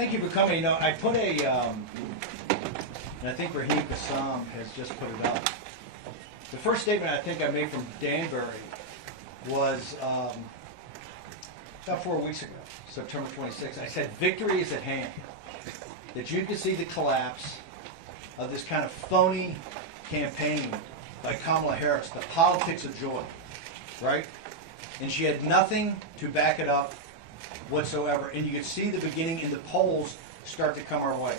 thank you for coming. You know, I put a, and I think Raheem Kassam has just put it up. The first statement I think I made from Danbury was about 4 weeks ago, September 26th. I said, victory is at hand. That you can see the collapse of this kind of phony campaign by Kamala Harris, the politics of joy, right? And she had nothing to back it up whatsoever. And you could see the beginning in the polls start to come our way.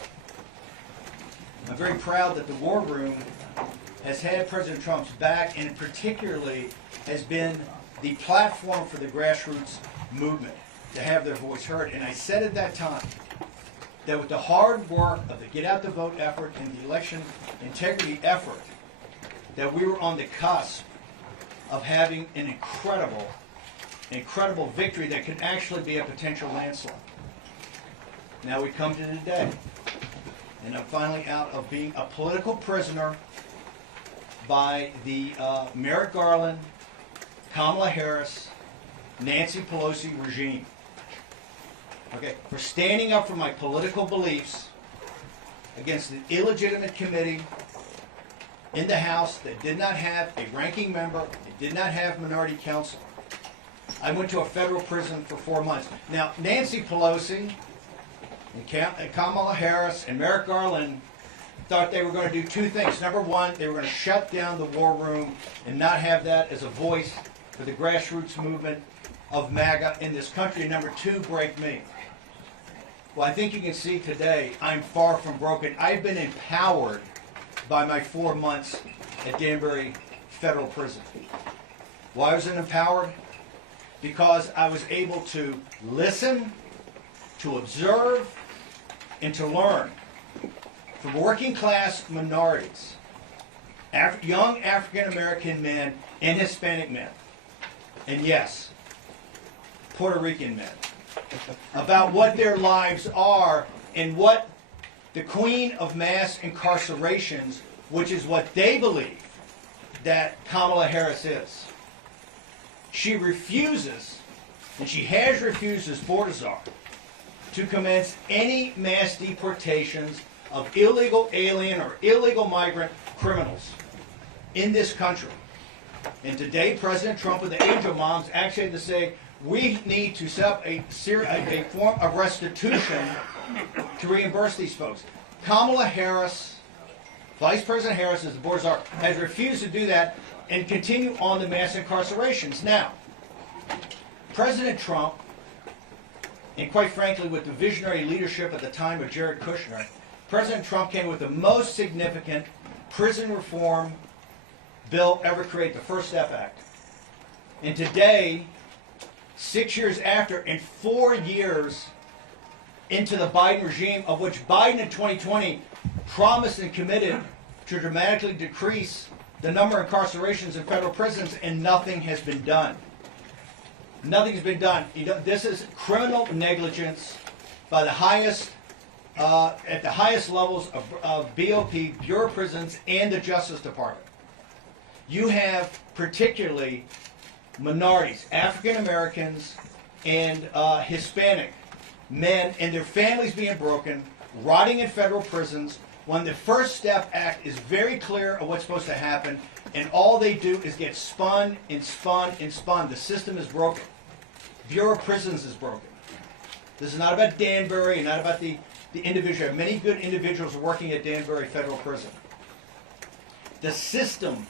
I'm very proud that the War Room has had President Trump's back, and particularly has been the platform for the grassroots movement to have their voice heard. And I said at that time that with the hard work of the Get Out the Vote effort and the election integrity effort, that we were on the cusp of having an incredible victory that could actually be a potential landslide. Now we come to today, and I'm finally out of being a political prisoner by the Merrick Garland, Kamala Harris, Nancy Pelosi regime. Okay, for standing up for my political beliefs against an illegitimate committee in the House that did not have a ranking member, it did not have minority counsel. I went to a federal prison for 4 months. Now, Nancy Pelosi and Kamala Harris and Merrick Garland thought they were going to do two things. Number one, they were going to shut down the War Room and not have that as a voice for the grassroots movement of MAGA in this country. And number two, break me. Well, I think you can see today I'm far from broken. I've been empowered by my 4 months at Danbury Federal Prison. Why was I empowered? Because I was able to listen, to observe, and to learn from working class minorities, young African American men and Hispanic men, and yes, Puerto Rican men, about what their lives are and what the queen of mass incarcerations, which is what they believe that Kamala Harris is. She refuses, and she has refused as board czar, to commence any mass deportations of illegal alien or illegal migrant criminals in this country. And today, President Trump and the angel moms actually had to say, we need to set up a form of restitution to reimburse these folks. Kamala Harris, Vice President Harris, as the board czar, has refused to do that and continue on the mass incarcerations. Now, President Trump, and quite frankly with the visionary leadership at the time of Jared Kushner, President Trump came with the most significant prison reform bill ever created, the First Step Act. And today, 6 years after, and 4 years into the Biden regime, of which Biden in 2020 promised and committed to dramatically decrease the number of incarcerations in federal prisons, and nothing has been done. Nothing has been done. You know, this is criminal negligence by the highest, at the highest levels of BOP, Bureau of Prisons, and the Justice Department. You have particularly minorities, African Americans, and Hispanic men and their families being broken, rotting in federal prisons, when the First Step Act is very clear of what's supposed to happen, and all they do is get spun and spun and spun. The system is broken. Bureau of Prisons is broken. This is not about Danbury and not about the individual. Many good individuals are working at Danbury Federal Prison. The system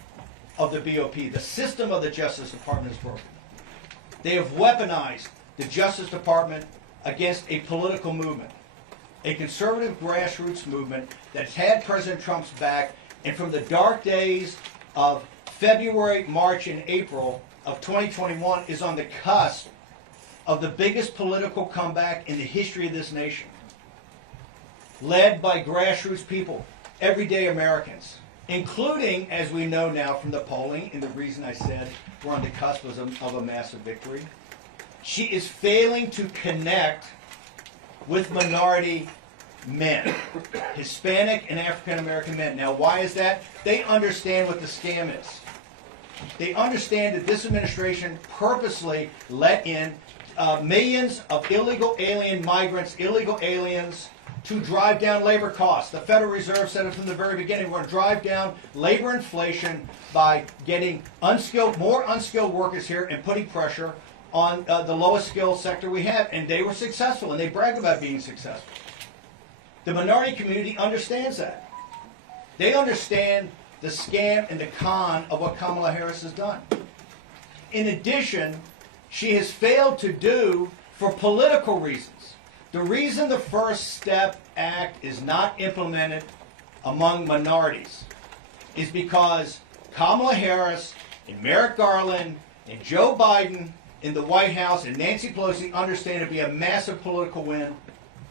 of the BOP, the system of the Justice Department is broken. They have weaponized the Justice Department against a political movement, a conservative grassroots movement that's had President Trump's back, and from the dark days of February, March, and April of 2021 is on the cusp of the biggest political comeback in the history of this nation, led by grassroots people, everyday Americans, including, as we know now from the polling, and the reason I said we're on the cusp of a massive victory, she is failing to connect with minority men, Hispanic and African American men. Now, why is that? They understand what the scam is. They understand that this administration purposely let in millions of illegal alien migrants, illegal aliens, to drive down labor costs. The Federal Reserve said it from the very beginning, we're going to drive down labor inflation by getting more unskilled workers here and putting pressure on the lowest skilled sector we have. And they were successful, and they brag about being successful. The minority community understands that. They understand the scam and the con of what Kamala Harris has done. In addition, she has failed to do for political reasons. The reason the First Step Act is not implemented among minorities is because Kamala Harris and Merrick Garland and Joe Biden in the White House and Nancy Pelosi understand it to be a massive political win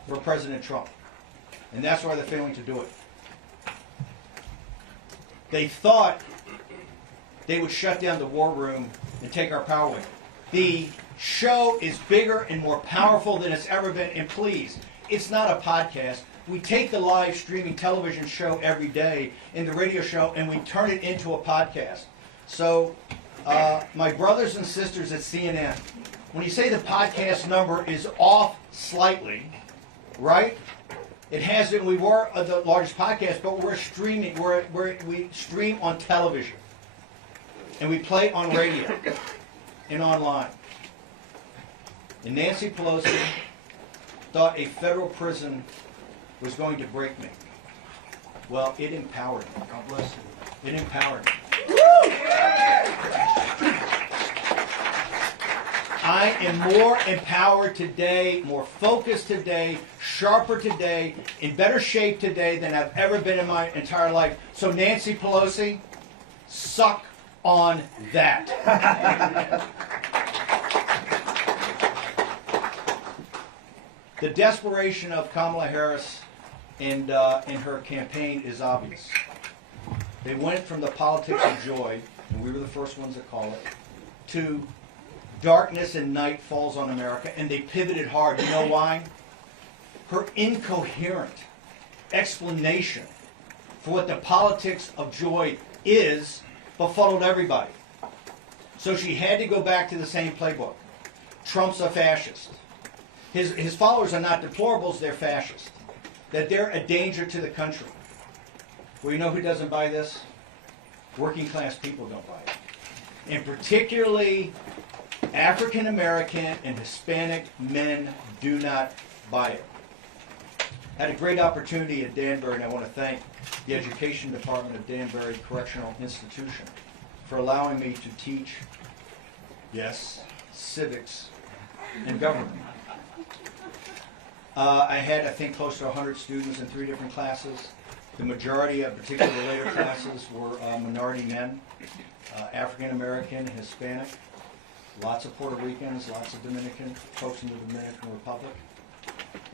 for President Trump. And that's why they're failing to do it. They thought they would shut down the war room and take our power away. The show is bigger and more powerful than it's ever been. And please, it's not a podcast. We take the live streaming television show every day and the radio show and we turn it into a podcast. So, my brothers and sisters at CNN, when you say the podcast number is off slightly, right? It hasn't. We were the largest podcast, but we're streaming. We stream on television, and we play on radio and online. And Nancy Pelosi thought a federal prison was going to break me. Well, it empowered me. God bless you. It empowered me. I am more empowered today, more focused today, sharper today, in better shape today than I've ever been in my entire life. So Nancy Pelosi, suck on that. The desperation of Kamala Harris and her campaign is obvious. They went from the politics of joy, and we were the first ones to call it, to darkness and night falls on America, and they pivoted hard. You know why? Her incoherent explanation for what the politics of joy is befuddled everybody. So she had to go back to the same playbook. Trump's a fascist. His followers are not deplorables, they're fascist. That they're a danger to the country. Well, you know who doesn't buy this? Working class people don't buy it. And particularly African American and Hispanic men do not buy it. I had a great opportunity at Danbury, and I want to thank the Education Department of Danbury Correctional Institution for allowing me to teach, yes, civics and government. I had, I think, close to 100 students in 3 different classes. The majority of particularly the later classes were minority men, African American, Hispanic, lots of Puerto Ricans, lots of Dominican folks in the Dominican Republic.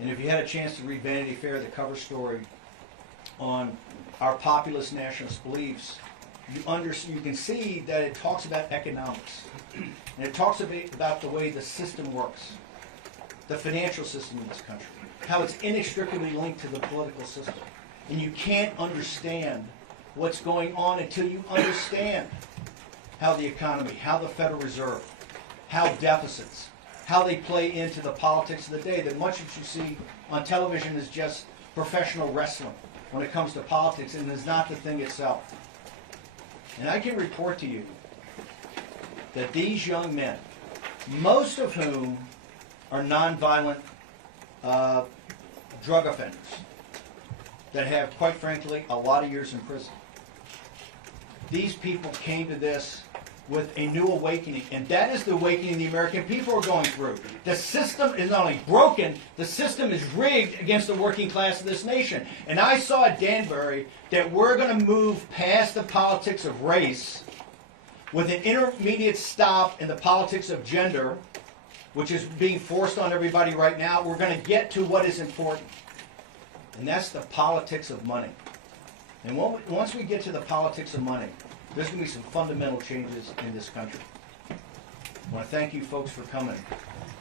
And if you had a chance to read Vanity Fair, the cover story on our populist nationalist beliefs, you can see that it talks about economics. And it talks about the way the system works, the financial system in this country, how it's inextricably linked to the political system. And you can't understand what's going on until you understand how the economy, how the Federal Reserve, how deficits, how they play into the politics of the day. That much that you see on television is just professional wrestling when it comes to politics, and is not the thing itself. And I can report to you that these young men, most of whom are nonviolent drug offenders, that have, quite frankly, a lot of years in prison. These people came to this with a new awakening, and that is the awakening the American people are going through. The system is not only broken, the system is rigged against the working class of this nation. And I saw at Danbury that we're going to move past the politics of race with an intermediate stop in the politics of gender, which is being forced on everybody right now. We're going to get to what is important. And that's the politics of money. And once we get to the politics of money, there's going to be some fundamental changes in this country. I want to thank you folks for coming.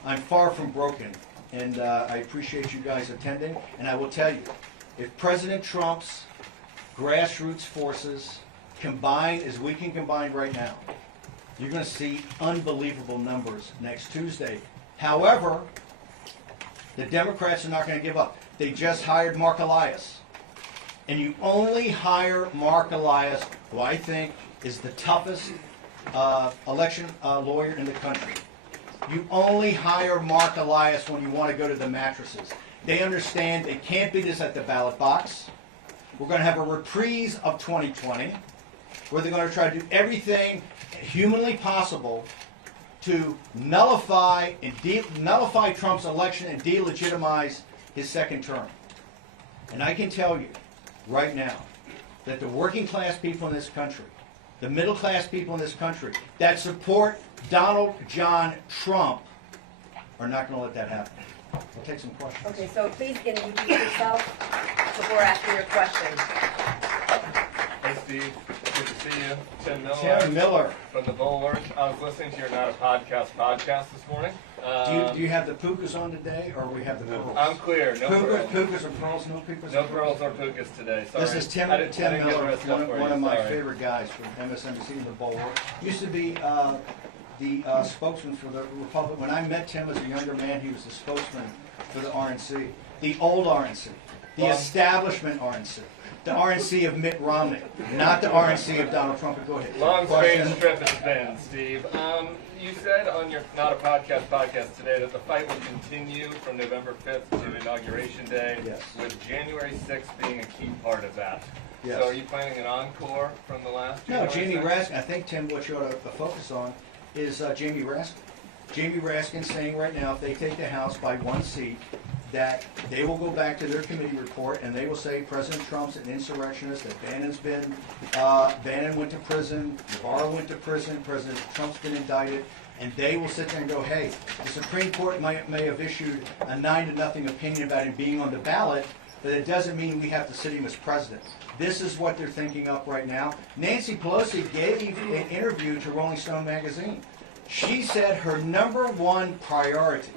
I'm far from broken, and I appreciate you guys attending. And I will tell you, if President Trump's grassroots forces combine as we can combine right now, you're going to see unbelievable numbers next Tuesday However, the Democrats are not going to give up. They just hired Mark Elias. And you only hire Mark Elias, who I think is the toughest election lawyer in the country. You only hire Mark Elias when you want to go to the mattresses. They understand they can't beat us at the ballot box. We're going to have a reprise of 2020, where they're going to try to do everything humanly possible to nullify Trump's election and delegitimize his second term. And I can tell you right now that the working class people in this country, the middle class people in this country that support Donald John Trump are not going to let that happen. We'll take some questions. Okay, so please introduce yourself before asking your question. Hey Steve, good to see you. Tim Miller from the Bulwark. I was listening to your Not a Podcast this morning. Do you have the pukas on today, or we have the pearls? I'm clear. No pearls. Pukas or pearls? No pukas. No pearls or pukas today. Sorry. This is Tim Miller, one of my favorite guys from MSNBC, the Bulwark. Used to be the spokesman for the Republic. When I met Tim as a younger man, he was the spokesman for the RNC, the old RNC, the establishment RNC. The RNC of Mitt Romney, not the RNC of Donald Trump. Go ahead. Long strange trip it's been, Steve. You said on your Not a Podcast today that the fight will continue from November 5th to Inauguration Day, yes, with January 6th being a key part of that. Yes. So are you planning an encore from the last No, January Jamie 6th? Raskin. I think, Tim, what you ought to focus on is Jamie Raskin. Jamie Raskin saying right now if they take the House by one seat, that they will go back to their committee report and they will say President Trump's an insurrectionist, that Bannon went to prison, Navarro went to prison, President Trump's been indicted, and they will sit there and go, hey, the Supreme Court may have issued a 9-0 opinion about him being on the ballot, but it doesn't mean we have to sit him as president. This is what they're thinking up right now. Nancy Pelosi gave an interview to Rolling Stone magazine. She said her number one priority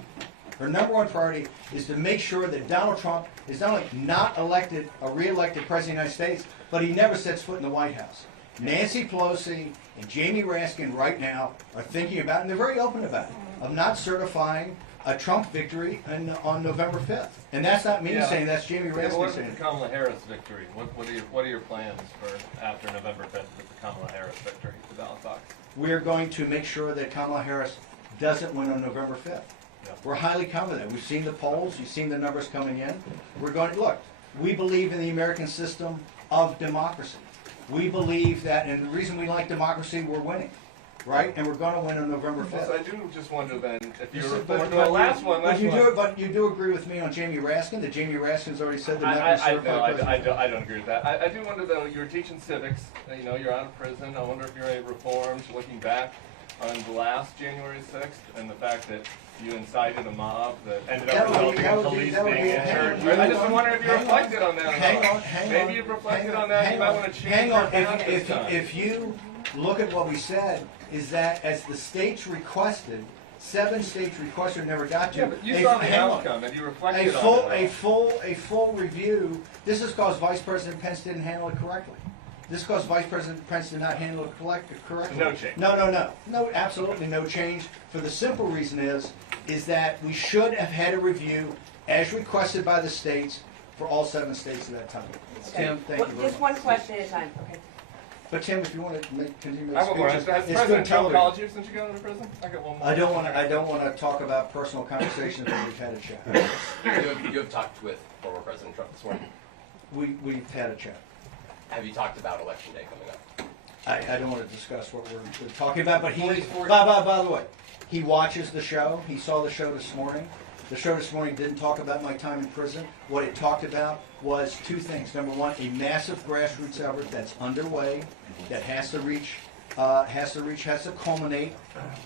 is to make sure that Donald Trump is not only not elected, a re-elected president of the United States, but he never sets foot in the White House. Nancy Pelosi and Jamie Raskin right now are thinking about, and they're very open about it, of not certifying a Trump victory on November 5th. And that's not me saying, that's Jamie Raskin What saying. about the Kamala Harris victory? What are your plans for after November 5th with the Kamala Harris victory at the ballot box? We are going to make sure that Kamala Harris doesn't win on November 5th. We're highly confident. We've seen the polls. You've seen the numbers coming in. We're going to, look, we believe in the American system of democracy. We believe that, and the reason we like democracy, we're winning, right? And we're going to win on November 5th. So I do just wonder then, if you were But you do agree with me on Jamie Raskin, that Jamie Raskin's already said that I don't agree with that. I do wonder though, you're teaching civics, you're out of prison. I wonder if you're any reforms looking back on the last January 6th and the fact that you incited a mob that ended up resulting in police being injured. I just wonder if you reflected on that. Maybe you've reflected on that. You might want to change your path this time. If you look at what we said, is that as the states requested, 7 states requested, never got to. Yeah, but you saw the outcome and you reflected on it. A full review. This is because Vice President Pence didn't handle it correctly. This is because Vice President Pence did not handle it correctly. No change. No, absolutely no change. For the simple reason is that we should have had a review as requested by the states for all 7 states at that time. Okay. Tim, thank you very Just much. one question at a time. Okay. But Tim, if you want to continue to I make have one more. speeches, Has it's President good Trump television. called you since you got out of prison? I got one more. I don't want to talk about personal conversations, but we've had a chat. You have talked with former President Trump this morning. We've had a chat. Have you talked about Election Day coming up? I don't want to discuss what we're talking about, but by the way, he watches the show. He saw the show this morning. The show this morning didn't talk about my time in prison. What it talked about was 2 things. Number one, a massive grassroots effort that's underway that has to culminate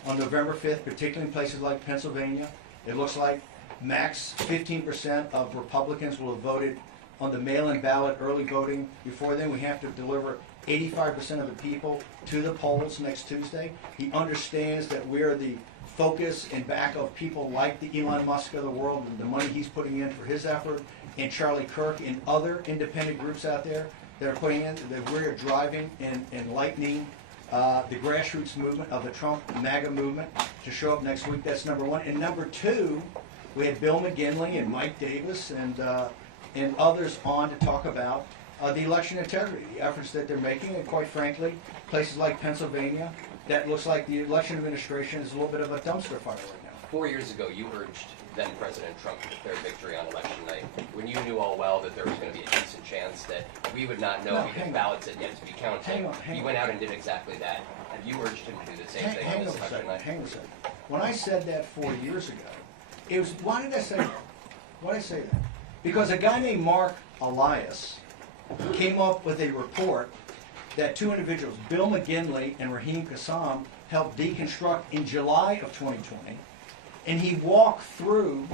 on November 5th, particularly in places like Pennsylvania. It looks like max 15% of Republicans will have voted on the mail-in ballot, early voting. Before then, we have to deliver 85% of the people to the polls next Tuesday. He understands that we're the focus and back of people like the Elon Musk of the world and the money he's putting in for his effort, and Charlie Kirk and other independent groups out there that are putting in, that we're driving and lightning the grassroots movement of the Trump MAGA movement to show up next week. That's number one. And number two, we had Bill McGinley and Mike Davis and others on to talk about the election integrity, the efforts that they're making, and quite frankly, places like Pennsylvania, that looks like the election administration is a little bit of a dumpster fire right now. 4 years ago, you urged then President Trump to declare victory on election night, when you knew all well that there was going to be a decent chance that we would not know because ballots had yet to be counted. Hang He on. went out and did exactly that, and you urged him to do the same thing on this election night. Hang on a second. When I said that 4 years ago, it was, why did I say that? Why did I say that? Because a guy named Mark Elias came up with a report that two individuals, Bill McGinley and Raheem Kassam, helped deconstruct in July of 2020, and he walked through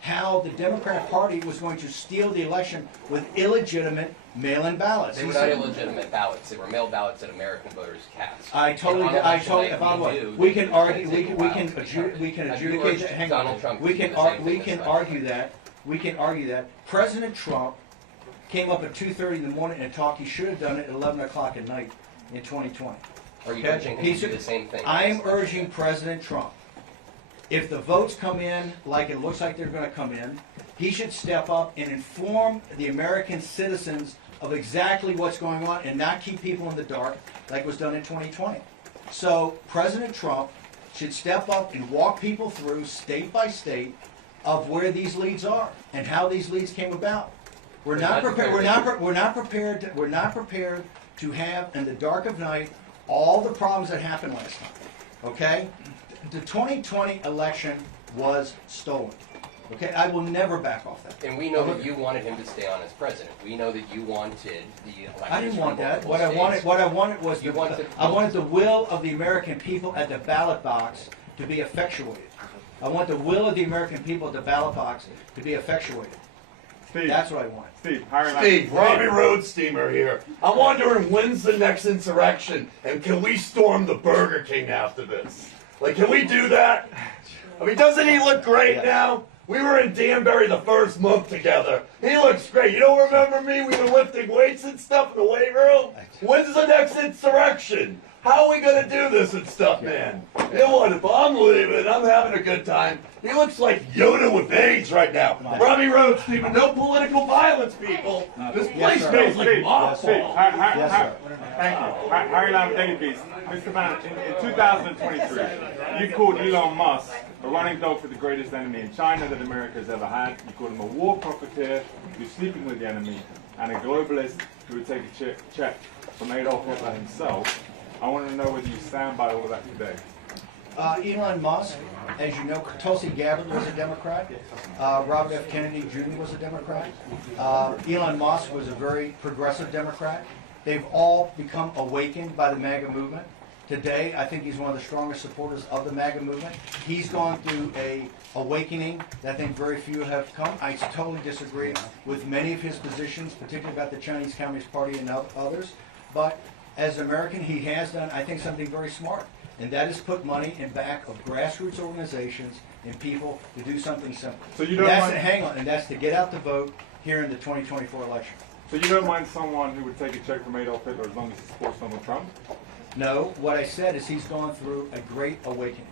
how the Democratic Party was going to steal the election with illegitimate mail-in ballots. They were not illegitimate ballots. They were mail ballots that American voters cast. I totally, by the way, we can argue, we can adjudicate that. Hang on, we can argue that. We can argue that President Trump came up at 2:30 in the morning and talked. He should have done it at 11 o'clock at night in 2020. Are you urging him to do the same thing? I am urging President Trump, if the votes come in like it looks like they're going to come in, he should step up and inform the American citizens of exactly what's going on and not keep people in the dark like was done in 2020. So President Trump should step up and walk people through state by state of where these leads are and how these leads came about. We're not prepared. We're not prepared to have in the dark of night all the problems that happened last time. Okay, the 2020 election was stolen. Okay, I will never back off that. And we know that you wanted him to stay on as president. We know that you wanted the elections. I didn't want that. from What I wanted was I wanted the will of the American people at the ballot box to be effectuated. I want the will of the American people at the ballot box to be effectuated. Steve, That's what I want. Steve, Robbie Road Steamer here. I'm wondering when's the next insurrection, and can we storm the Burger King after this? Like, can we do that? I mean, doesn't he look great now? We were in Danbury the first month together. He looks great. You don't remember me? We were lifting weights and stuff in the weight room. When's the next insurrection? How are we gonna do this and stuff, man? You know what? If I'm leaving, I'm having a good time. He looks like Yoda with AIDS right now. Robbie Road, Stephen, no political violence, people. This place smells like mothballs. Yes, sir. Thank you. Harry Lam, Daily Beast. Mr. Bannon, in 2023, you called Elon Musk a running dog for the greatest enemy in China that America has ever had. You called him a war profiteer who's sleeping with the enemy and a globalist who would take a check from Adolf Hitler himself. I want to know whether you stand by all of that today. Elon Musk, as you know, Tulsi Gabbard was a Democrat. Robert F. Kennedy Jr. was a Democrat. Elon Musk was a very progressive Democrat. They've all become awakened by the MAGA movement. Today, I think he's one of the strongest supporters of the MAGA movement. He's gone through a awakening that I think very few have come. I totally disagree with many of his positions, particularly about the Chinese Communist Party and others. But as an American, he has done, I think, something very smart, and that is put money in back of grassroots organizations and people to do something simple. So you don't mind, hang on, and that's to get out the vote here in the 2024 election. So you don't mind someone who would take a check from Adolf Hitler as long as he supports Donald Trump? No, what I said is he's gone through a great awakening,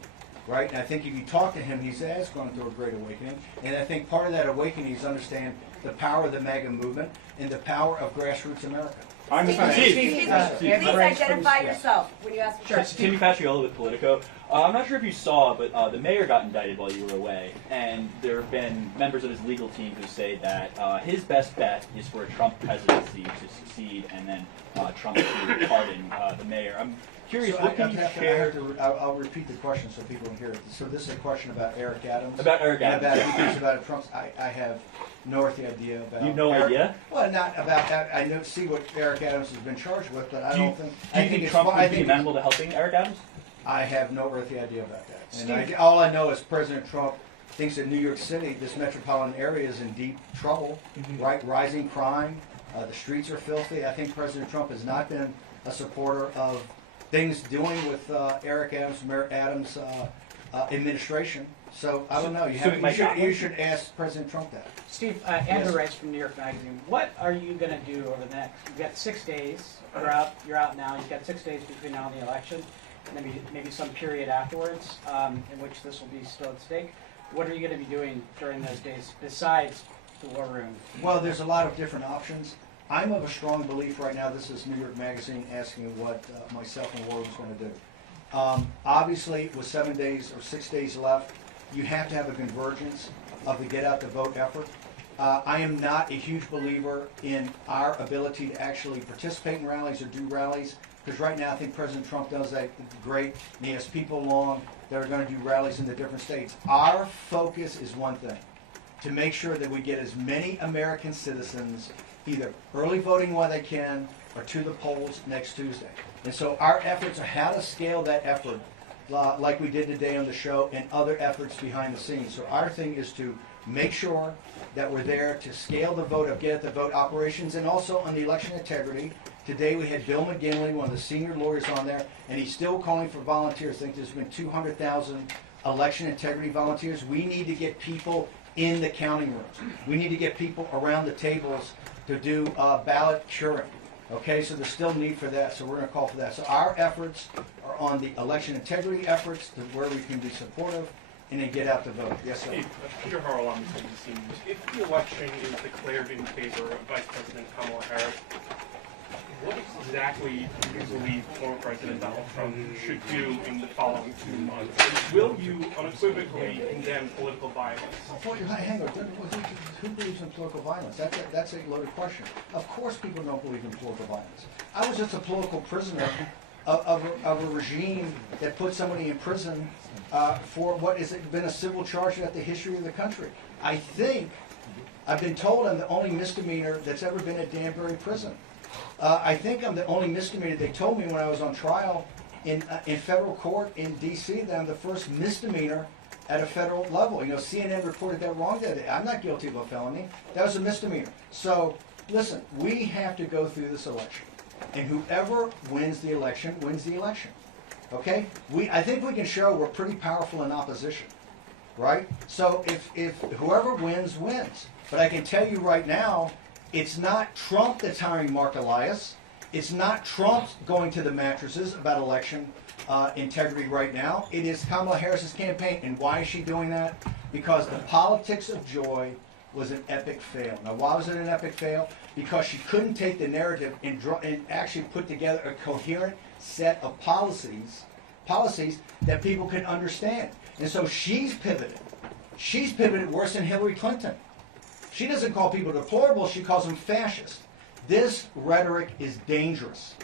right? And I think if you talk to him, he has gone through a great awakening. And I think part of that awakening is understand the power of the MAGA movement and the power of grassroots America. I understand. Please identify yourself when you ask the Sure, it's question. Timmy Patrioli with Politico. I'm not sure if you saw, but the mayor got indicted while you were away, and there have been members of his legal team who say that his best bet is for a Trump presidency to succeed, and then Trump to pardon the mayor. I'm curious, what can you share? I'll repeat the question so people can hear it. So this is a question about Eric Adams. About Eric Adams. About Trump's. I have no earthly idea about. You have no idea? Well, not about that. I know see what Eric Adams has been charged with, but I don't think. Do you think Trump would be amenable to helping Eric Adams? I have no earthly idea about that. And all I know is President Trump thinks that New York City, this metropolitan area, is in deep trouble, right? Rising crime, the streets are filthy. I think President Trump has not been a supporter of things doing with Eric Adams, Mayor Adams' administration. So I don't know. So it might not You work? should ask President Trump that. Steve, Andrew writes from New York Magazine. What are you going to do over the next? You've got 6 days. You're out now. You've got 6 days between now and the election, and maybe some period afterwards in which this will be still at stake. What are you going to be doing during those days besides the war room? Well, there's a lot of different options. I'm of a strong belief right now. This is New York Magazine asking what myself and Ward was going to do. Obviously, with 7 days or 6 days left, you have to have a convergence of the get out the vote effort. I am not a huge believer in our ability to actually participate in rallies or do rallies, because right now I think President Trump does that great, and he has people along that are going to do rallies in the different states. Our focus is one thing, to make sure that we get as many American citizens either early voting while they can or to the polls next Tuesday. And so our efforts are how to scale that effort like we did today on the show and other efforts behind the scenes. So our thing is to make sure that we're there to scale the vote up, get at the vote operations, and also on the election integrity. Today we had Bill McGinley, one of the senior lawyers on there, and he's still calling for volunteers. I think there's been 200,000 election integrity volunteers. We need to get people in the counting rooms. We need to get people around the tables to do ballot curing. Okay, so there's still need for that, so we're going to call for that. So our efforts are on the election integrity efforts, to where we can be supportive, and then get out the vote. Yes, sir. Hey, Peter Harrell on the News. If the election is declared in favor of Vice President Kamala Harris, what exactly do you believe former President Donald Trump should do in the following 2 months? Will you unequivocally condemn political violence? Hang on, who believes in political violence? That's a loaded question. Of course people don't believe in political violence. I was just a political prisoner of a regime that put somebody in prison for what has been a civil charge at the history of the country. I think, I've been told I'm the only misdemeanor that's ever been at Danbury Prison. I think I'm the only misdemeanor. They told me when I was on trial in federal court in D.C. that I'm the first misdemeanor at a federal level. You know, CNN reported that wrong the other day. I'm not guilty of a felony. That was a misdemeanor. So, listen, we have to go through this election. And whoever wins the election, wins the election. Okay? I think we can show we're pretty powerful in opposition. Right? So if whoever wins, wins. But I can tell you right now, it's not Trump that's hiring Mark Elias. It's not Trump going to the mattresses about election integrity right now. It is Kamala Harris's campaign. And why is she doing that? Because the politics of joy was an epic fail. Now, why was it an epic fail? Because she couldn't take the narrative and actually put together a coherent set of policies that people could understand. And so she's pivoted. She's pivoted worse than Hillary Clinton. She doesn't call people deplorable, she calls them fascist. This rhetoric is dangerous.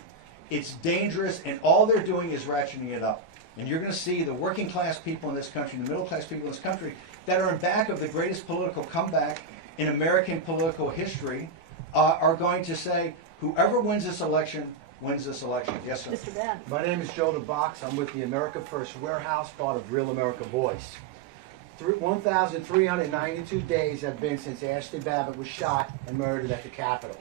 It's dangerous, and all they're doing is ratcheting it up. And you're going to see the working class people in this country, the middle class people in this country, that are in back of the greatest political comeback in American political history, are going to say, whoever wins this election, wins this election. Yes, sir. Mr. Bannon. My name is Joe DeBox. I'm with the America First Warehouse, part of Real America Voice. 1,392 days have been since Ashley Babbitt was shot and murdered at the Capitol.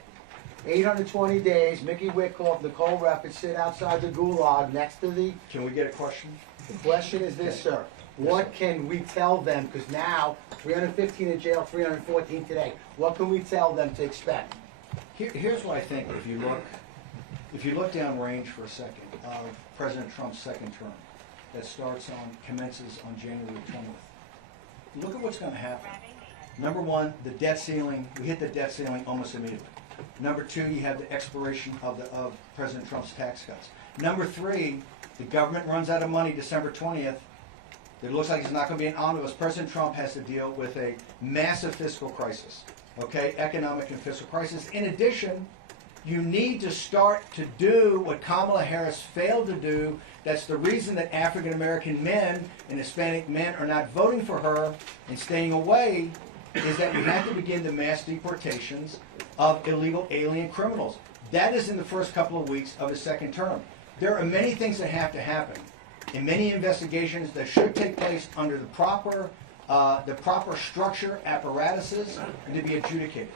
820 days, Mickey Wickoff, Nicole Reffett sit outside the gulag next to the... Can we get a question? The question is this, sir. What can we tell them? Because now, 315 in jail, 314 today. What can we tell them to expect? Here's what I think. If you look downrange for a second of President Trump's second term, that commences on January 20th. Look at what's going to happen. Number one, the debt ceiling. We hit the debt ceiling almost immediately. Number two, you have the expiration of President Trump's tax cuts. Number three, the government runs out of money December 20th. It looks like it's not going to be an omnibus. President Trump has to deal with a massive fiscal crisis, okay, economic and fiscal crisis. In addition, you need to start to do what Kamala Harris failed to do. That's the reason that African American men and Hispanic men are not voting for her and staying away, is that we have to begin the mass deportations of illegal alien criminals. That is in the first couple of weeks of his second term. There are many things that have to happen, and many investigations that should take place under the proper structure, apparatuses, and to be adjudicated.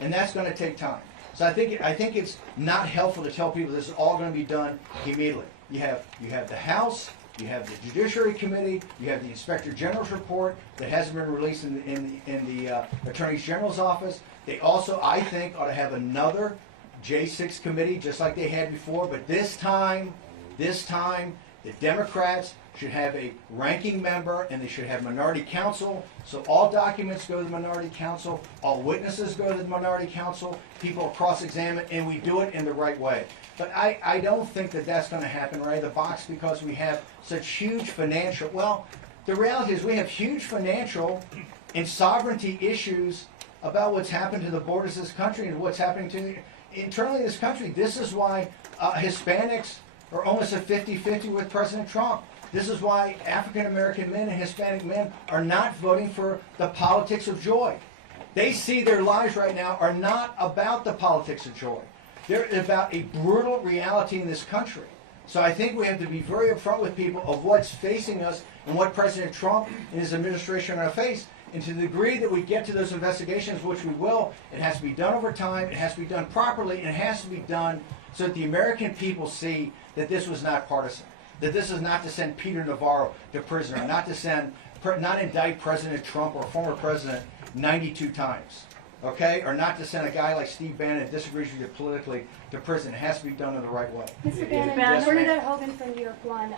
And that's going to take time. So I think it's not helpful to tell people this is all going to be done immediately. You have the House, you have the Judiciary Committee, you have the Inspector General's report that hasn't been released in the Attorney General's office. They also, I think, ought to have another J6 committee, just like they had before, but this time, the Democrats should have a ranking member and they should have minority counsel. So all documents go to the minority counsel, all witnesses go to the minority counsel, people are cross-examined, and we do it in the right way. But I don't think that that's going to happen right out of the box because we have such huge financial, well, the reality is we have huge financial and sovereignty issues about what's happened to the borders of this country and what's happening to internally in this country. This is why Hispanics are almost a 50-50 with President Trump. This is why African American men and Hispanic men are not voting for the politics of joy. They see their lives right now are not about the politics of joy. They're about a brutal reality in this country. So I think we have to be very upfront with people of what's facing us and what President Trump and his administration are going to face. And to the degree that we get to those investigations, which we will, it has to be done over time, it has to be done properly, and it has to be done so that the American people see that this was not partisan. That this is not to send Peter Navarro to prison, or not indict President Trump or former president 92 times, okay? Or not to send a guy like Steve Bannon that disagrees with you politically to prison. It has to be done in the right way. Mr. Bannon, Yes, Bernadette Hogan from New York One.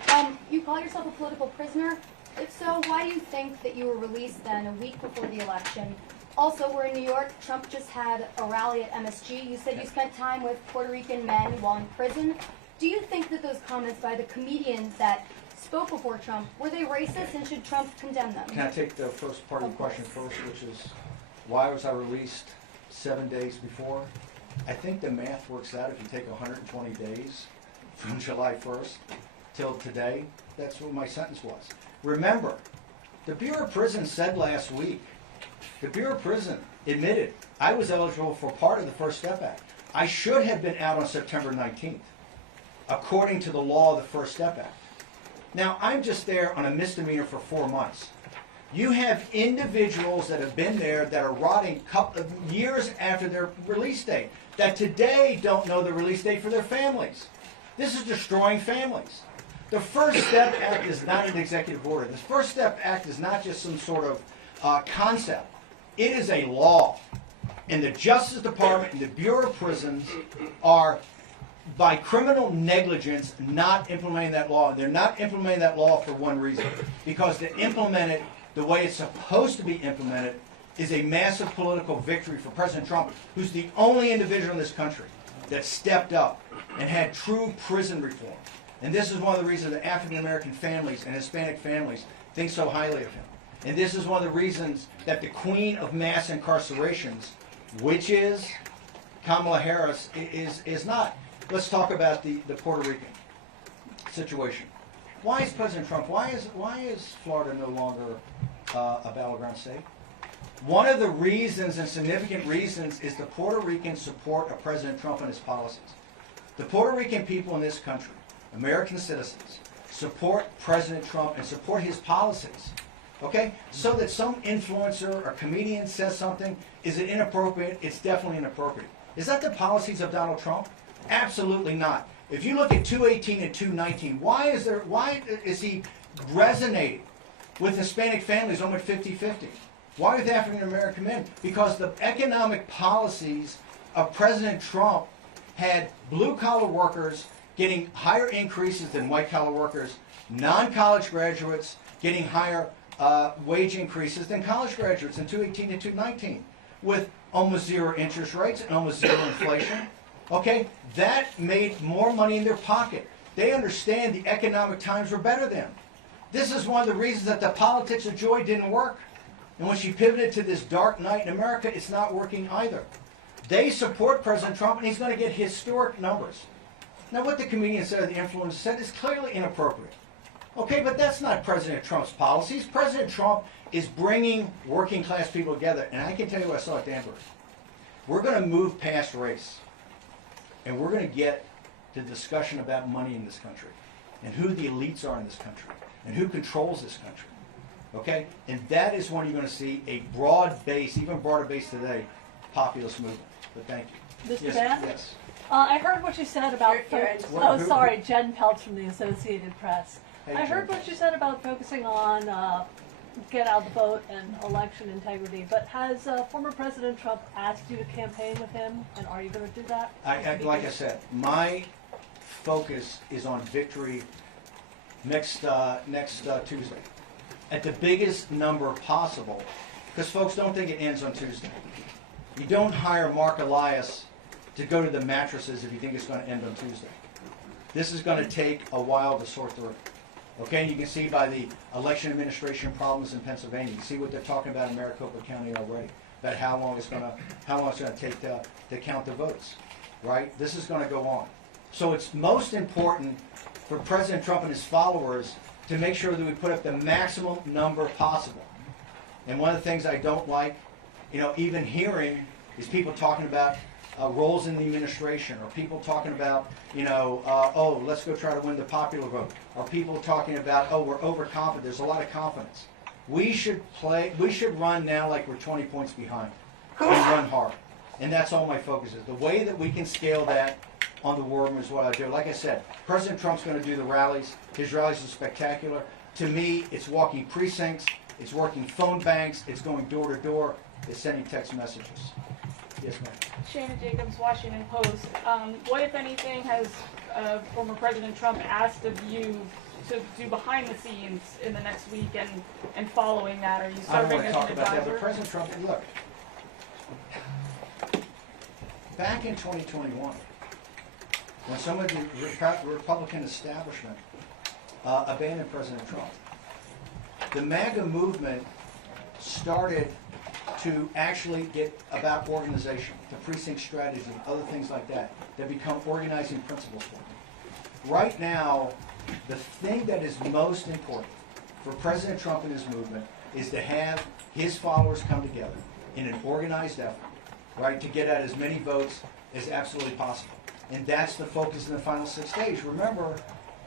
You call yourself a political prisoner? If so, why do you think that you were released then a week before the election? Also, we're in New York. Trump just had a rally at MSG. You said you spent time with Puerto Rican men while in prison. Do you think that those comments by the comedians that spoke before Trump, were they racist, and should Trump condemn them? Can I take the first part of your question first, which is why was I released 7 days before? I think the math works out. If you take 120 days from July 1st till today, that's what my sentence was. Remember, the Bureau of Prisons said last week, the Bureau of Prison admitted I was eligible for part of the First Step Act. I should have been out on September 19th, according to the law of the First Step Act. Now, I'm just there on a misdemeanor for 4 months. You have individuals that have been there that are rotting years after their release date, that today don't know the release date for their families. This is destroying families. The First Step Act is not an executive order. The First Step Act is not just some sort of concept. It is a law. And the Justice Department and the Bureau of Prisons are, by criminal negligence, not implementing that law. They're not implementing that law for one reason. Because to implement it the way it's supposed to be implemented is a massive political victory for President Trump, who's the only individual in this country that stepped up and had true prison reform. And this is one of the reasons that African American families and Hispanic families think so highly of him. And this is one of the reasons that the queen of mass incarcerations, which is Kamala Harris, is not. Let's talk about the Puerto Rican situation. Why is President Trump, why is Florida no longer a battleground state? One of the reasons, and significant reasons, is the Puerto Rican support of President Trump and his policies. The Puerto Rican people in this country, American citizens, support President Trump and support his policies. Okay? So that some influencer or comedian says something, is it inappropriate? It's definitely inappropriate. Is that the policies of Donald Trump? Absolutely not. If you look at 218 and 219, why is he resonating with Hispanic families almost 50-50? Why with African American men? Because the economic policies of President Trump had blue-collar workers getting higher increases than white-collar workers, non-college graduates getting higher wage increases than college graduates in 218 and 219, with almost zero interest rates and almost zero inflation. Okay, that made more money in their pocket. They understand the economic times were better then. This is one of the reasons that the politics of joy didn't work. And when she pivoted to this dark night in America, it's not working either. They support President Trump, and he's going to get historic numbers. Now, what the comedian said, or the influencer said, is clearly inappropriate. Okay, but that's not President Trump's policies. President Trump is bringing working class people together. And I can tell you what I saw at Danbury. We're going to move past race. And we're going to get to discussion about money in this country. And who the elites are in this country. And who controls this country. Okay? And that is when you're going to see a broad base, even broader base today, populist movement. But thank you. Mr. Bannon? Yes. I heard what you said about... You're Jen Peltz from the Associated Press. Hey, I heard Jim. what you said about focusing on get out the vote and election integrity, but has former President Trump asked you to campaign with him, and are you going to do that? Like I said, my focus is on victory next Tuesday at the biggest number possible, because folks don't think it ends on Tuesday. You don't hire Mark Elias to go to the mattresses if you think it's going to end on Tuesday. This is going to take a while to sort through. Okay, and you can see by the election administration problems in Pennsylvania. You see what they're talking about in Maricopa County already, about how long it's going to take to count the votes. Right? This is going to go on. So it's most important for President Trump and his followers to make sure that we put up the maximum number possible. And one of the things I don't like, even hearing, is people talking about roles in the administration, or people talking about, oh, let's go try to win the popular vote, or people talking about, oh, we're overconfident. There's a lot of confidence. We should run now like we're 20 points behind, and run hard. And that's all my focus is. The way that we can scale that on the war room is what I do. Like I said, President Trump's going to do the rallies. His rallies are spectacular. To me, it's walking precincts, it's working phone banks, it's going door to door, it's sending text messages. Yes, ma'am. Shannon Jacobs, Washington Post. What, if anything, has former President Trump asked of you to do behind the scenes in the next week and following that? Are you I don't serving want to as talk an about that, advisor? but President Trump, look, back in 2021, when some of the Republican establishment abandoned President Trump, the MAGA movement started to actually get about organization, the precinct strategy, other things like that become organizing principles for them. Right now, the thing that is most important for President Trump and his movement is to have his followers come together in an organized effort, right, to get out as many votes as absolutely possible. And that's the focus in the final 6 days. Remember,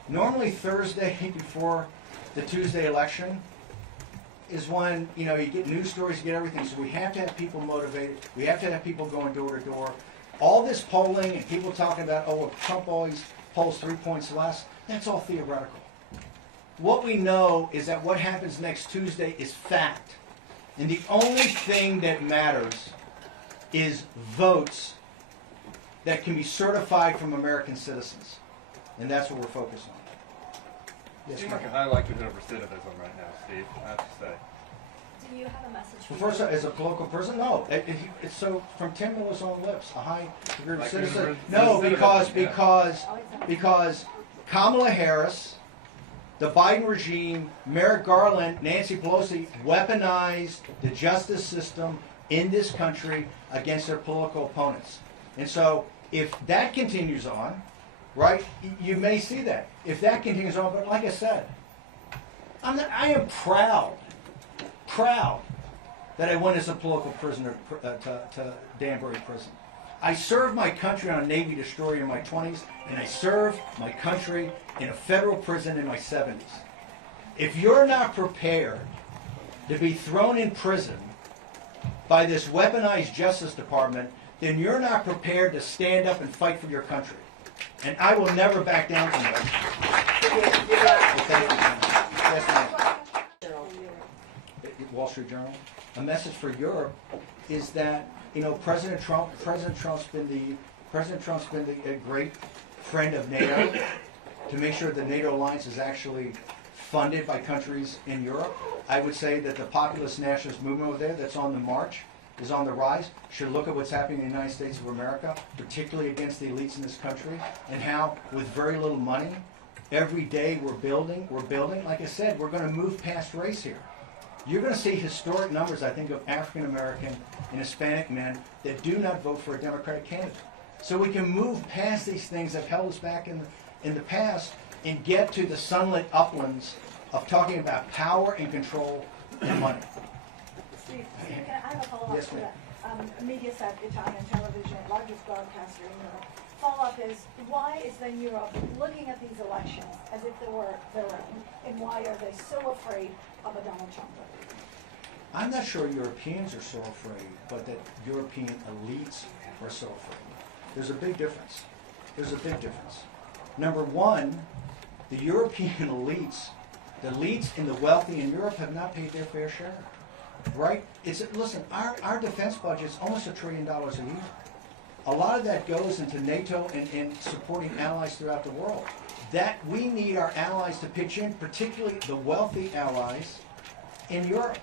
normally Thursday before the Tuesday election is when, you get news stories, you get everything. So we have to have people motivated. We have to have people going door to door. All this polling and people talking about, oh, well, Trump always polls 3 points less, that's all theoretical. What we know is that what happens next Tuesday is fact. And the only thing that matters is votes that can be certified from American citizens. And that's what we're focused on. You Yes, seem ma'am. like a high likelihood of recidivism right now, Steve, I have to say. Do you have a message for Well, first, as a political person, no. It's so from Tim Miller's own lips, a high degree of Like citizen. recidivism, No, yeah. because Kamala Harris, the Biden regime, Merrick Garland, Nancy Pelosi weaponized the justice system in this country against their political opponents. And so, if that continues on, right, you may see that. If that continues on, but like I said, I am proud that I went as a political prisoner to Danbury Prison. I served my country on a Navy destroyer in my 20s, and I served my country in a federal prison in my 70s. If you're not prepared to be thrown in prison by this weaponized Justice Department, then you're not prepared to stand up and fight for your country. And I will never back down from that. Thank you. Yes, ma'am. Wall Street Journal. A message for Europe is that President Trump's been a great friend of NATO to make sure the NATO alliance is actually funded by countries in Europe. I would say that the populist nationalist movement over there that's on the march is on the rise should look at what's happening in the United States of America, particularly against the elites in this country, and how with very little money, every day we're building. Like I said, we're going to move past race here. You're going to see historic numbers, I think, of African American and Hispanic men that do not vote for a Democratic candidate. So we can move past these things that held us back in the past and get to the sunlit uplands of talking about power and control and money. Steve, I have a follow-up Yes, to ma'am. that. Mediaset, Italian television, largest broadcaster in Europe. Follow-up is, why is then Europe looking at these elections as if they were their own, and why are they so afraid of a Donald Trump vote? I'm not sure Europeans are so afraid, but that European elites are so afraid. There's a big difference. Number one, the European elites, the elites and the wealthy in Europe have not paid their fair share, right? Listen, our defense budget is almost $1 trillion a year. A lot of that goes into NATO and supporting allies throughout the world. That we need our allies to pitch in, particularly the wealthy allies in Europe.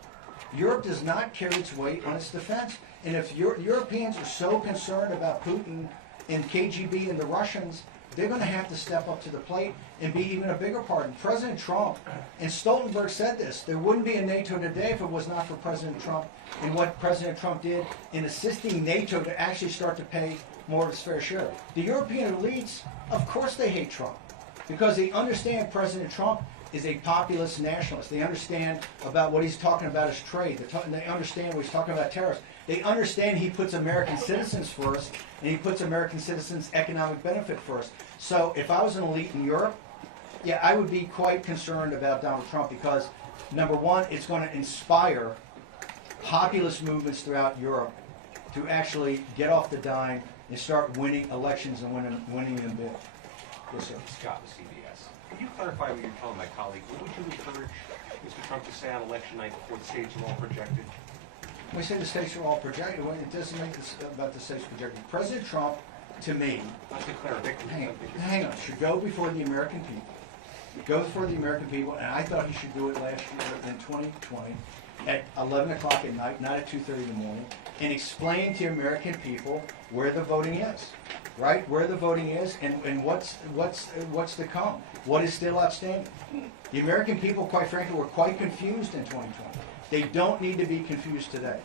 Europe does not carry its weight on its defense. And if Europeans are so concerned about Putin and KGB and the Russians, they're going to have to step up to the plate and be even a bigger part. And President Trump, and Stoltenberg said this, there wouldn't be a NATO today if it was not for President Trump and what President Trump did in assisting NATO to actually start to pay more of its fair share. The European elites, of course they hate Trump because they understand President Trump is a populist nationalist. They understand about what he's talking about is trade. They understand what he's talking about terrorists. They understand he puts American citizens first, and he puts American citizens' economic benefit first. So if I was an elite in Europe, yeah, I would be quite concerned about Donald Trump because, number one, it's going to inspire populist movements throughout Europe to actually get off the dime and start winning elections and winning them big. Yes, sir. Scott with CBS. Can you clarify what you're telling my colleague? What would you encourage Mr. Trump to say on election night before the states are all projected? We say the states are all projected. Well, it doesn't make this about the states projected. President Trump, to me, Not declare a victory. hang on, should go before the American people. Go before the American people, and I thought he should do it last year in 2020 at 11 o'clock at night, not at 2:30 in the morning, and explain to American people where the voting is, right? Where the voting is and what's to come, what is still outstanding. The American people, quite frankly, were quite confused in 2020. They don't need to be confused today.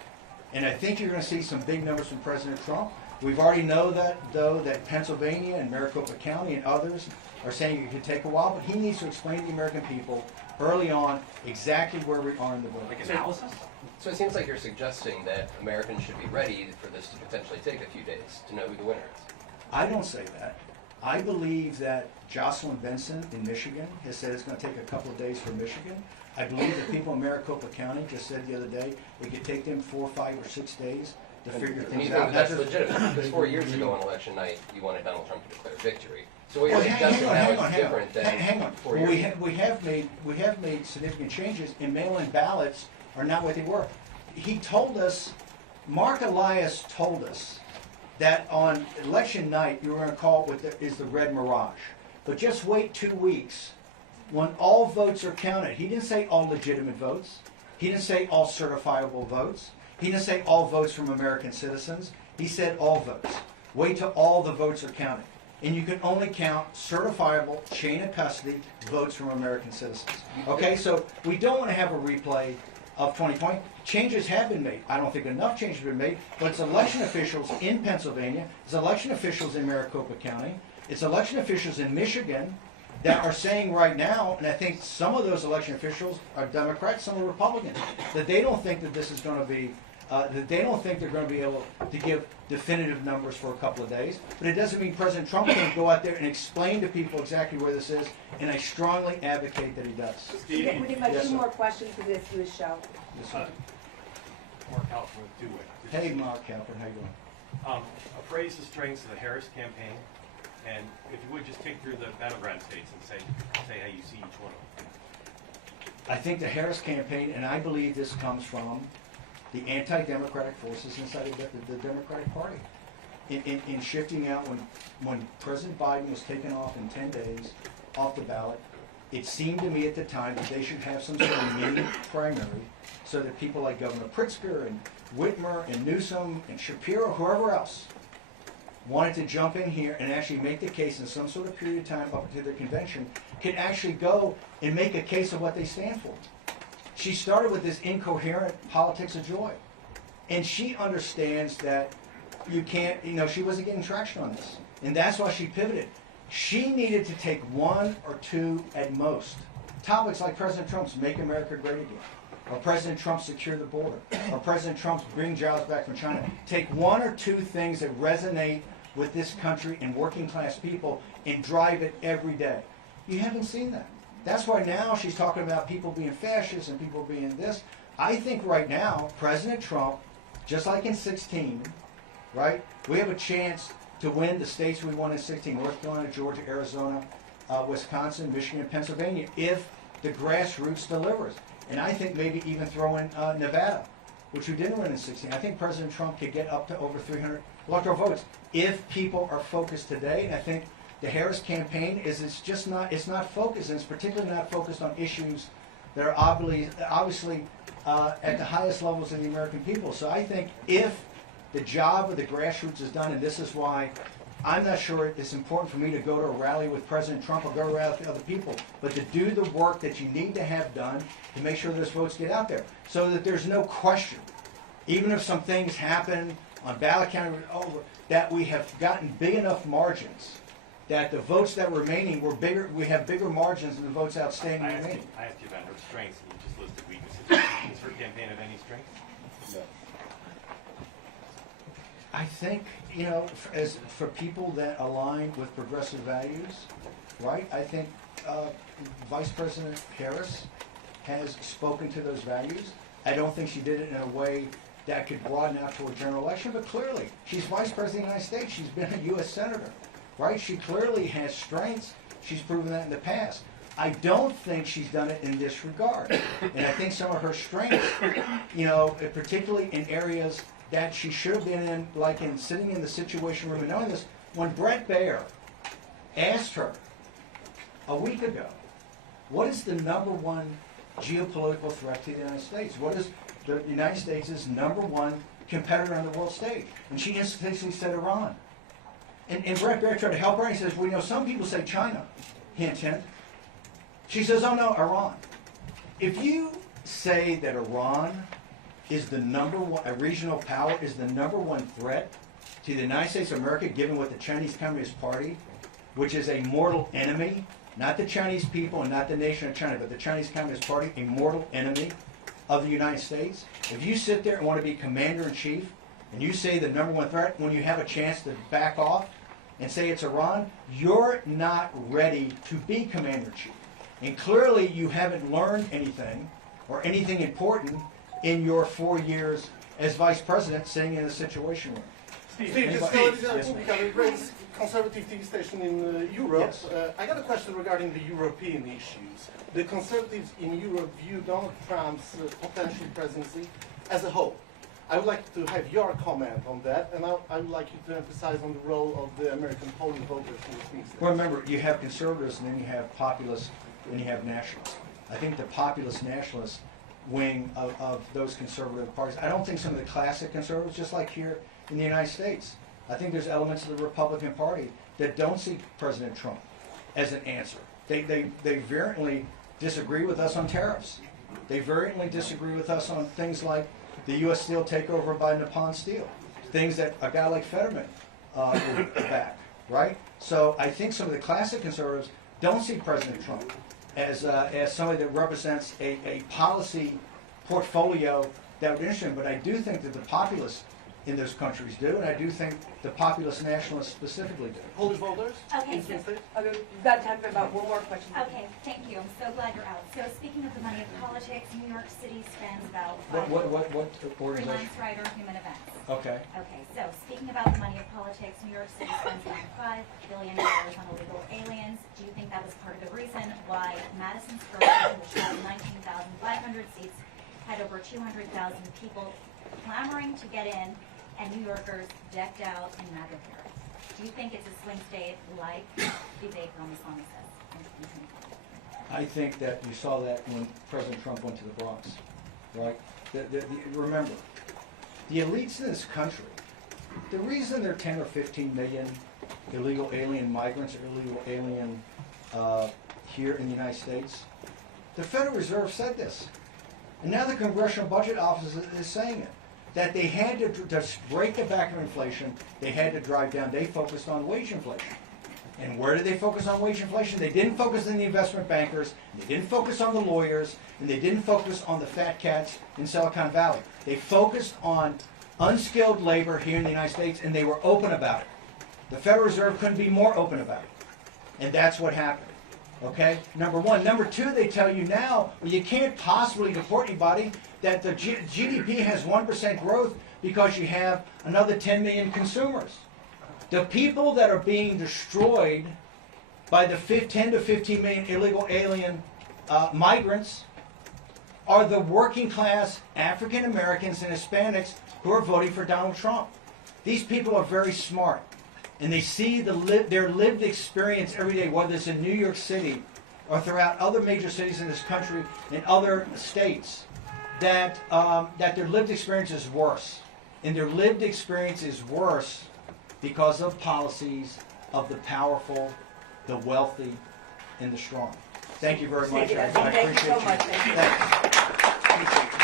And I think you're going to see some big numbers from President Trump. We've already know that, though, that Pennsylvania and Maricopa County and others are saying it could take a while, but he needs to explain to the American people early on exactly where we are in the vote. Like analysis? So it seems like you're suggesting that Americans should be ready for this to potentially take a few days to know who the winner is. I don't say that. I believe that Jocelyn Benson in Michigan has said it's going to take a couple of days for Michigan. I believe that people in Maricopa County just said the other day it could take them 4, 5, or 6 days to figure And things you think out. that's legitimate? Because 4 years ago on election night, you wanted Donald Trump to declare victory. So what you're Well, suggesting now is different than hang on. 4 Well, years ago. we have made significant changes, and mail-in ballots are not what they were. He told us, Mark Elias told us that on election night you were going to call it what is the red mirage. But just wait 2 weeks when all votes are counted. He didn't say all legitimate votes. He didn't say all certifiable votes. He didn't say all votes from American citizens. He said all votes. Wait till all the votes are counted. And you can only count certifiable, chain of custody votes from American citizens. Okay, so we don't want to have a replay of 2020. Changes have been made. I don't think enough changes have been made, but it's election officials in Pennsylvania, it's election officials in Maricopa County, it's election officials in Michigan that are saying right now, and I think some of those election officials are Democrats, some are Republicans, that they don't think that this is going to be, that they don't think they're going to be able to give definitive numbers for a couple of days. But it doesn't mean President Trump can go out there and explain to people exactly where this is, and I strongly advocate that he does. We can have Yes, two sir. more questions for this show. Yes, sir. Mark Halpern with DeWitt. Hey, Mark Halpern, how you doing? Appraise the strengths of the Harris campaign, and if you would, just take through the battleground states and say how you see each one of them. I think the Harris campaign, and I believe this comes from the anti-democratic forces inside of the Democratic Party. In shifting out when President Biden was taken off in 10 days off the ballot, it seemed to me at the time that they should have some sort of mini primary so that people like Governor Pritzker and Whitmer and Newsom and Shapiro, whoever else, wanted to jump in here and actually make the case in some sort of period of time up to the convention, could actually go and make a case of what they stand for. She started with this incoherent politics of joy. And she understands that you can't, she wasn't getting traction on this. And that's why she pivoted. She needed to take 1 or 2 at most topics like President Trump's Make America Great Again, or President Trump's Secure the Border, or President Trump's Bring Jobs Back from China. Take 1 or 2 things that resonate with this country and working class people and drive it every day. You haven't seen that. That's why now she's talking about people being fascists and people being this. I think right now, President Trump, just like in 16, right, we have a chance to win the states we won in 16, North Carolina, Georgia, Arizona, Wisconsin, Michigan, and Pennsylvania if the grassroots delivers. And I think maybe even throw in Nevada, which we didn't win in 16. I think President Trump could get up to over 300 electoral votes if people are focused today. And I think the Harris campaign it's not focused, and it's particularly not focused on issues that are obviously at the highest levels of the American people. So I think if the job of the grassroots is done, and this is why I'm not sure it's important for me to go to a rally with President Trump or go to a rally with other people, but to do the work that you need to have done to make sure those votes get out there so that there's no question, even if some things happen on ballot count that we have gotten big enough margins that the votes that were remaining were bigger, we have bigger margins than the votes outstanding remaining. I asked you about her strengths, and you just listed weaknesses. Is her campaign of any strength? No. I think, for people that align with progressive values, right? I think Vice President Harris has spoken to those values. I don't think she did it in a way that could broaden out to a general election, but clearly, she's Vice President of the United States. She's been a U.S. Senator, right? She clearly has strengths. She's proven that in the past. I don't think she's done it in this regard. And I think some of her strengths, particularly in areas that she should have been in, like in sitting in the Situation Room and knowing this, when Brett Baer asked her a week ago, what is the number one geopolitical threat to the United States? What is the United States' number one competitor on the world stage? And she instantly said Iran. And Brett Baer tried to help her, and he says, well, some people say China. Hint, hint. She says, oh no, Iran. If you say that Iran is the number one, a regional power is the number one threat to the United States of America, given what the Chinese Communist Party, which is a mortal enemy, not the Chinese people and not the nation of China, but the Chinese Communist Party, a mortal enemy of the United States. If you sit there and want to be commander-in-chief, and you say the number one threat when you have a chance to back off and say it's Iran, you're not ready to be commander-in-chief. And clearly you haven't learned anything or anything important in your 4 years as vice president sitting in a Situation Room. Steve, this is a great conservative TV station in Europe. Yes. I got a question regarding the European issues. The conservatives in Europe view Donald Trump's potential presidency as a hope. I would like to have your comment on that, and I would like you to emphasize on the role of the American polling voters in this piece. Well, remember, you have conservatives and then you have populists and you have nationalists. I think the populist nationalist wing of those conservative parties, I don't think some of the classic conservatives, just like here in the United States, I think there's elements of the Republican Party that don't see President Trump as an answer. They vehemently disagree with us on tariffs. They vehemently disagree with us on things like the U.S. Steel takeover by Nippon Steel, things that a guy like Fetterman would back, right? So I think some of the classic conservatives don't see President Trump as somebody that represents a policy portfolio that would interest him. But I do think that the populists in those countries do, and I do think the populist nationalists specifically do. Polish voters? Okay, so, we've got time for about one more question. Okay, thank you. I'm so glad you're out. So speaking of the money of politics, New York City spends about What organization? Freelance Writer Human Events. Okay. Okay, so speaking about the money of politics, New York City spends around $5 billion on illegal aliens. Do you think that was part of the reason why Madison Square Garden, which has 19,500 seats, had over 200,000 people clamoring to get in, and New Yorkers decked out in MAGA parades? Do you think it's a swing state like the debate Ramaswamy says? I think that you saw that when President Trump went to the Bronx, right? Remember, the elites in this country, the reason there are 10 or 15 million illegal alien migrants or illegal alien here in the United States, the Federal Reserve said this. And now the Congressional Budget Office is saying it. That they had to break the back of inflation, they had to drive down. They focused on wage inflation. And where did they focus on wage inflation? They didn't focus on the investment bankers, they didn't focus on the lawyers, and they didn't focus on the fat cats in Silicon Valley. They focused on unskilled labor here in the United States, and they were open about it. The Federal Reserve couldn't be more open about it. And that's what happened. Okay? Number one. Number two, they tell you now, well, you can't possibly deport anybody, that the GDP has 1% growth because you have another 10 million consumers. The people that are being destroyed by the 10 to 15 million illegal alien migrants are the working class African Americans and Hispanics who are voting for Donald Trump. These people are very smart, and they see their lived experience every day, whether it's in New York City or throughout other major cities in this country and other states, that their lived experience is worse. And their lived experience is worse because of policies of the powerful, the wealthy, and the strong. Thank you very much. Thank you so much. Thank you. Thanks. Appreciate it.